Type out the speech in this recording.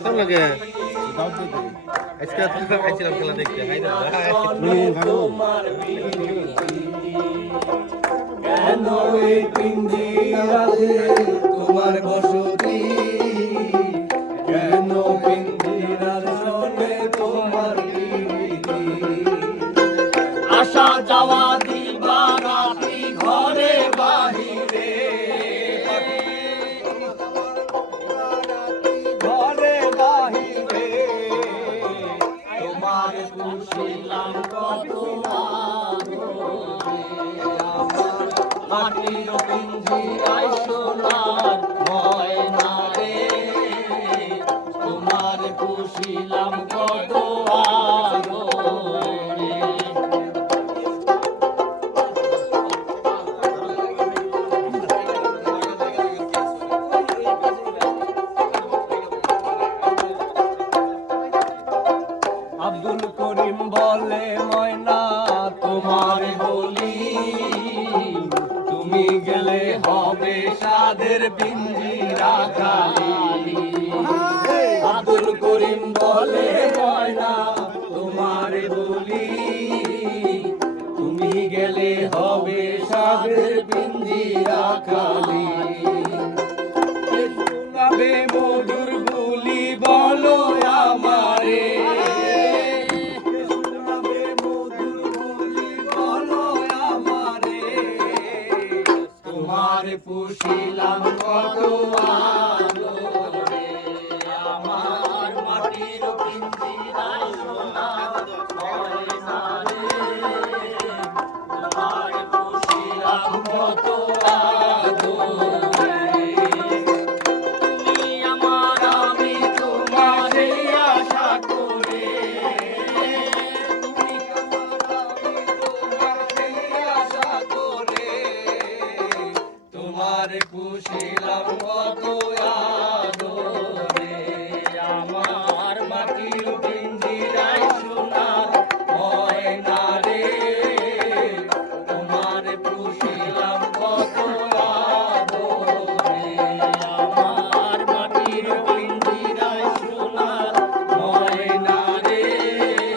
কেমন লাগে আজকে আইছিলাম খেলা দেখতে কেন এই পিঞ্জিরাতে তোমার বসতি, কেন পিঞ্জিরার সঙ্গে তোমার প্রীতি। আসা যাওয়া দিবা রাতি ঘরে বাহিরে, ঘরে বাহিরে তোমার পুষিলাম কত মাটির পিঞ্জিরায় সোনার ময়না রে, তোমার পুষিলাম কত আদরে। আব্দুল করিম বলে ময়না তোমার বলি, তুমি গেলে হবে সাদের পিঞ্জিরা খালি। আব্দুল করিম বলে ময়না তোমার বলি, তুমি গেলে হবে সাদের পিঞ্জিরা খালি। শোনাবে মধুর বুলি বলো আমারে, শোনাবে মধুর বুলি বলো আমারে, তোমার পুষিলাম কত আদরে। আমার মাটির পিঞ্জিরায় সোনার ময়না রে, তোমার পুষিলাম কত আদরে। তুমি আমার আমি তোমারে আশা করে, তুমি আমার আমি তোমারে আশা করে, তোমার পুষিলাম কত